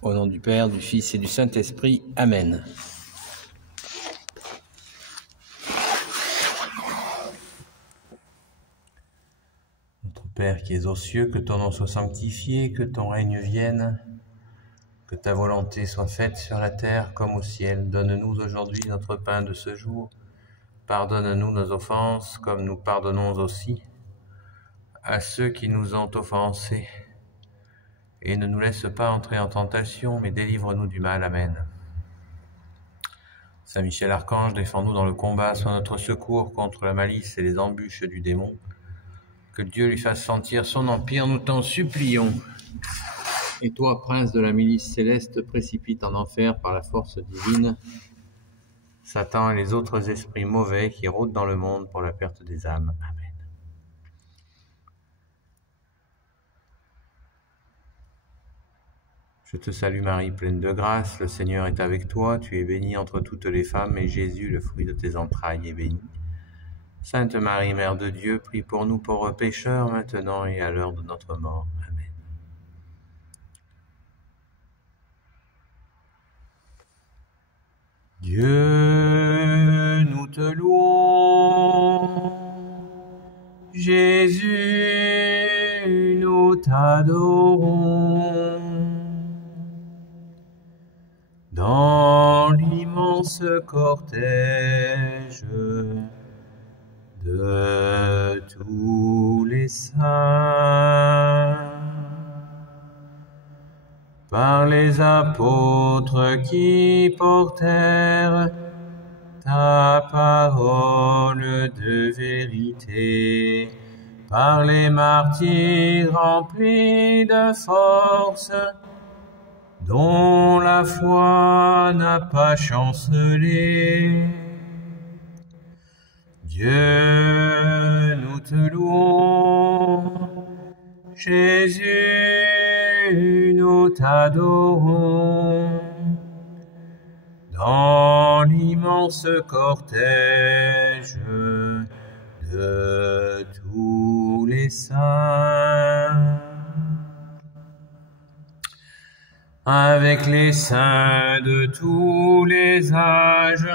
Au nom du Père, du Fils et du Saint-Esprit. Amen. Notre Père qui es aux cieux, que ton nom soit sanctifié, que ton règne vienne, que ta volonté soit faite sur la terre comme au ciel. Donne-nous aujourd'hui notre pain de ce jour. Pardonne-nous nos offenses, comme nous pardonnons aussi à ceux qui nous ont offensés. Et ne nous laisse pas entrer en tentation, mais délivre-nous du mal. Amen. Saint Michel Archange, défends-nous dans le combat, sois notre secours contre la malice et les embûches du démon. Que Dieu lui fasse sentir son empire, nous t'en supplions. Et toi, prince de la milice céleste, précipite en enfer par la force divine Satan et les autres esprits mauvais qui rôdent dans le monde pour la perte des âmes. Amen. Je te salue Marie, pleine de grâce, le Seigneur est avec toi, tu es bénie entre toutes les femmes, et Jésus, le fruit de tes entrailles, est béni. Sainte Marie, Mère de Dieu, prie pour nous pauvres pécheurs, maintenant et à l'heure de notre mort. Amen. Dieu, nous te louons. Jésus, nous t'adorons. Dans l'immense cortège de tous les saints, par les apôtres qui portèrent ta parole de vérité, par les martyrs remplis de force, dont la foi n'a pas chancelé. Dieu, nous te louons. Jésus, nous t'adorons. Dans l'immense cortège de tous les saints, avec les saints de tous les âges,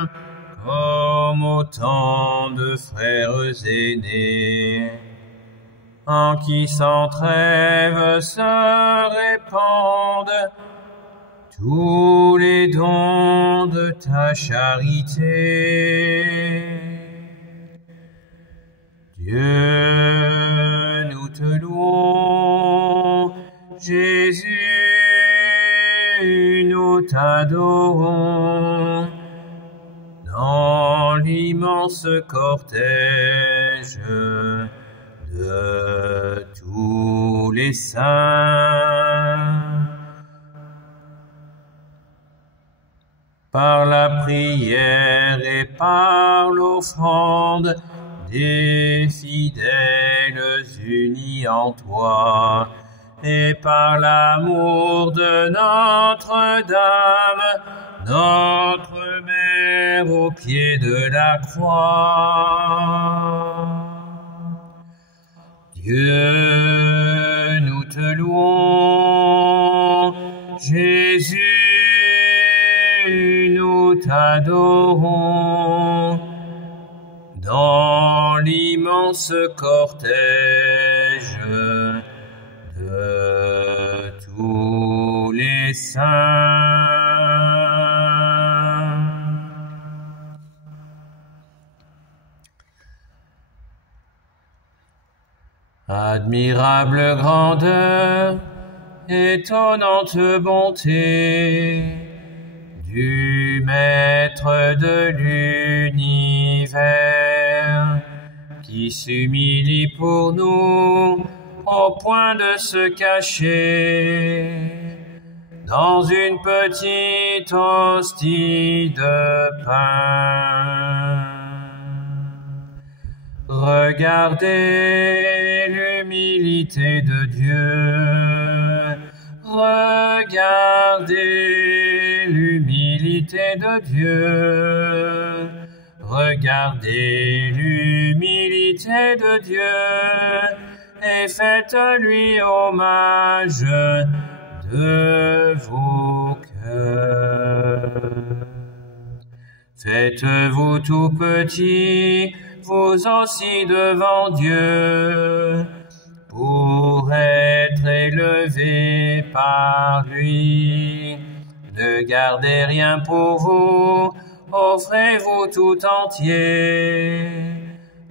comme autant de frères aînés, en qui sans trêve se répandent tous les dons de ta charité. Dieu, nous te louons. Jésus, nous t'adorons. Dans l'immense cortège de tous les saints, par la prière et par l'offrande des fidèles unis en toi, et par l'amour de Notre-Dame, notre Mère au pied de la croix. Dieu, nous te louons. Jésus, nous t'adorons. Dans l'immense cortège de tous les saints, admirable grandeur, étonnante bonté du Maître de l'univers, qui s'humilie pour nous au point de se cacher dans une petite hostie de pain. Regardez l'humilité de Dieu. Regardez l'humilité de Dieu. Regardez l'humilité de Dieu et faites-lui hommage de vos cœurs. Faites-vous tout petits, vous aussi devant Dieu, pour être élevés par lui. Ne gardez rien pour vous, offrez-vous tout entier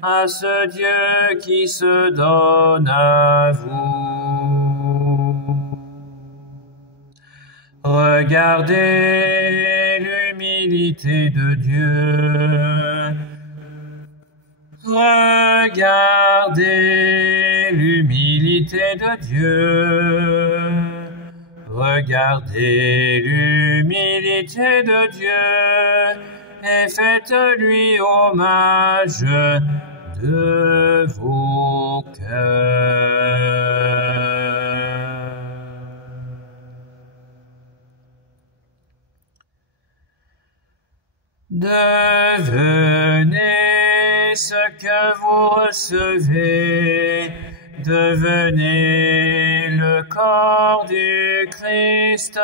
à ce Dieu qui se donne à vous. Regardez l'humilité de Dieu. Regardez l'humilité de Dieu. Regardez l'humilité de Dieu et faites-lui hommage de vos cœurs. Devenez ce que vous recevez, devenez le corps du Christ,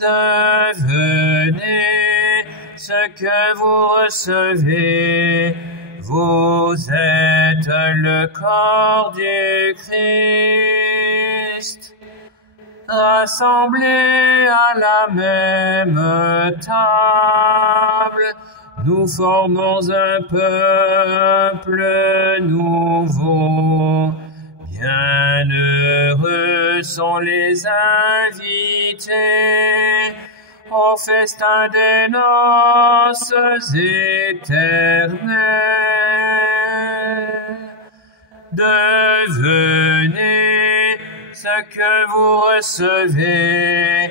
devenez ce que vous recevez, vous êtes le corps du Christ. Rassemblés à la même table, nous formons un peuple nouveau. Bienheureux sont les invités au festin des noces éternelles. Devenez ce que vous recevez,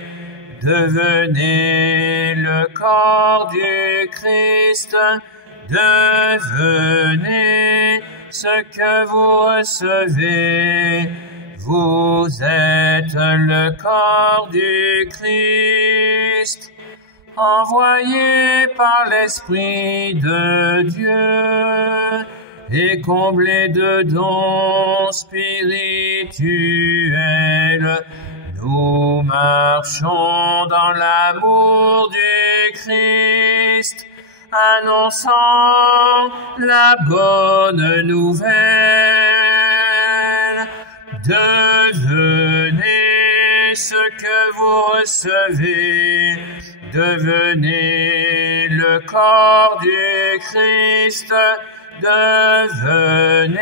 devenez le corps du Christ, devenez ce que vous recevez, vous êtes le corps du Christ, envoyé par l'Esprit de Dieu et comblé de dons spirituels. Nous marchons dans l'amour du Christ, annonçant la bonne nouvelle. Devenez ce que vous recevez, devenez le corps du Christ, devenez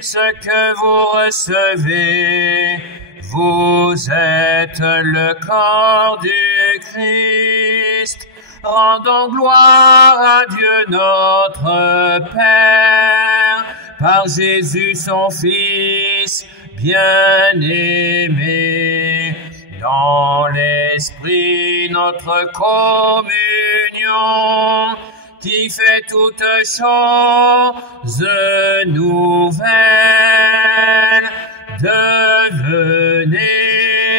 ce que vous recevez, vous êtes le corps du Christ. Rendons gloire à Dieu notre Père, par Jésus son Fils bien-aimé. Dans l'Esprit notre communion, qui fait toutes choses nouvelles. Devenez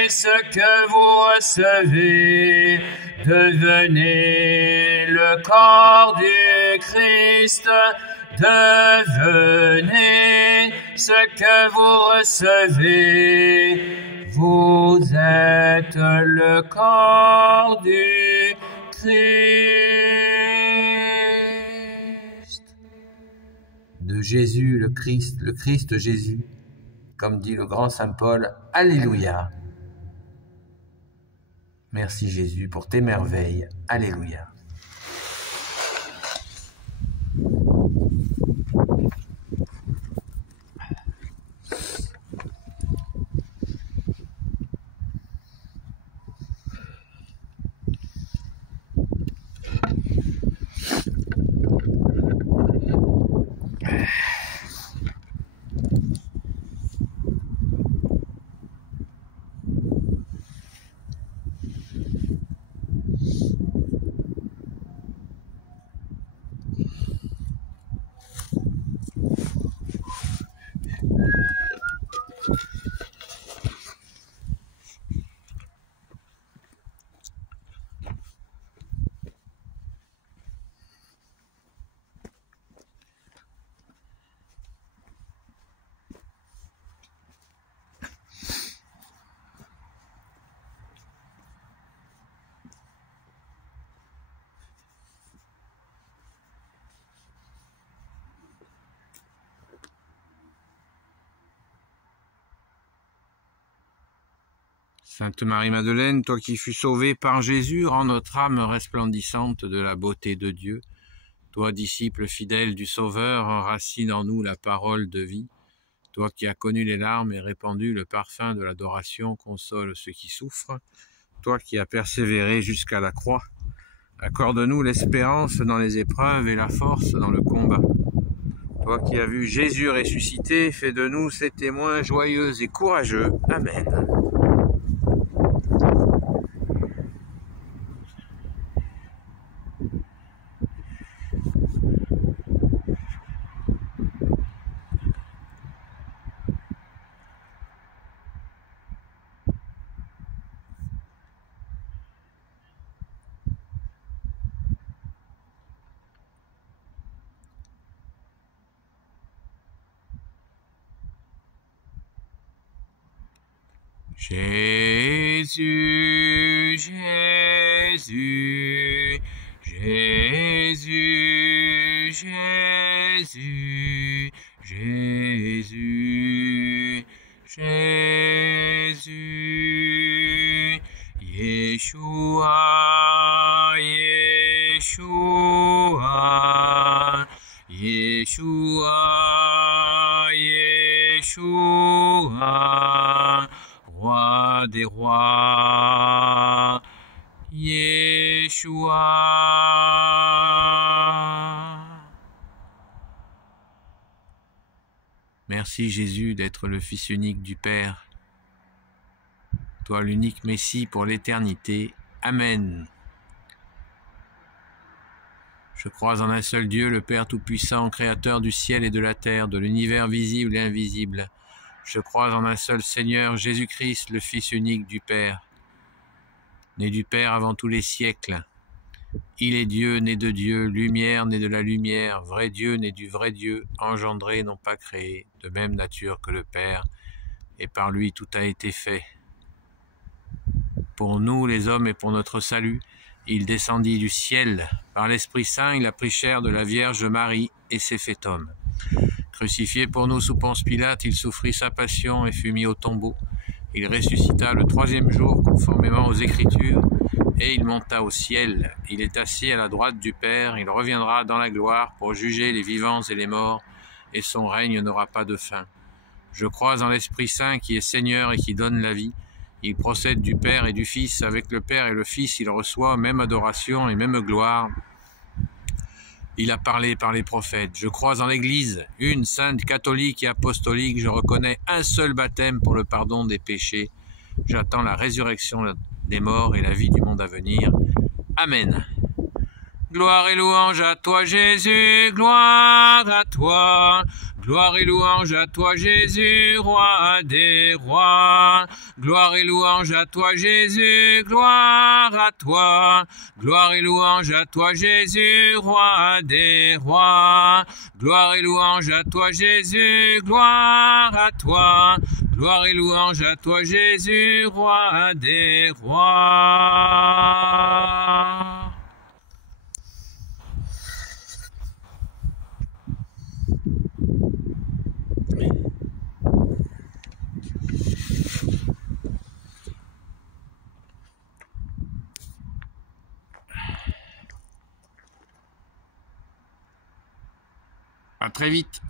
ce que vous recevez, devenez le corps du Christ, devenez ce que vous recevez, vous êtes le corps du Christ. De Jésus, le Christ Jésus, comme dit le grand Saint Paul, Alléluia. Merci Jésus pour tes merveilles. Alléluia. Sainte Marie-Madeleine, toi qui fus sauvée par Jésus, rends notre âme resplendissante de la beauté de Dieu. Toi, disciple fidèle du Sauveur, enracine en nous la parole de vie. Toi qui as connu les larmes et répandu le parfum de l'adoration, console ceux qui souffrent. Toi qui as persévéré jusqu'à la croix, accorde-nous l'espérance dans les épreuves et la force dans le combat. Toi qui as vu Jésus ressuscité, fais de nous ces témoins joyeux et courageux. Amen. Jésus, Jésus, Jésus, Jésus, Jésus, Jésus, Yeshua, Yeshua, Yeshua, Yeshua, Roi des rois, Yeshua. Merci Jésus d'être le Fils unique du Père, toi l'unique Messie pour l'éternité. Amen. Je crois en un seul Dieu, le Père Tout-Puissant, Créateur du ciel et de la terre, de l'univers visible et invisible. Je crois en un seul Seigneur, Jésus-Christ, le Fils unique du Père, né du Père avant tous les siècles. Il est Dieu, né de Dieu, lumière, né de la lumière, vrai Dieu, né du vrai Dieu, engendré, non pas créé, de même nature que le Père, et par lui tout a été fait. Pour nous, les hommes, et pour notre salut, il descendit du ciel. Par l'Esprit Saint, il a pris chair de la Vierge Marie et s'est fait homme. Crucifié pour nous sous Ponce Pilate, il souffrit sa passion et fut mis au tombeau. Il ressuscita le troisième jour, conformément aux Écritures, et il monta au ciel. Il est assis à la droite du Père, il reviendra dans la gloire pour juger les vivants et les morts, et son règne n'aura pas de fin. Je crois en l'Esprit Saint qui est Seigneur et qui donne la vie. Il procède du Père et du Fils. Avec le Père et le Fils, il reçoit même adoration et même gloire. Il a parlé par les prophètes. Je crois en l'Église, une sainte, catholique et apostolique. Je reconnais un seul baptême pour le pardon des péchés. J'attends la résurrection des morts et la vie du monde à venir. Amen. Gloire et louange à toi Jésus, gloire à toi. Gloire et louange à toi Jésus, roi des rois. Gloire et louange à toi Jésus, gloire à toi. Gloire et louange à toi Jésus, roi des rois. Gloire et louange à toi Jésus, gloire à toi. Gloire et louange à toi Jésus, roi des rois. À très vite.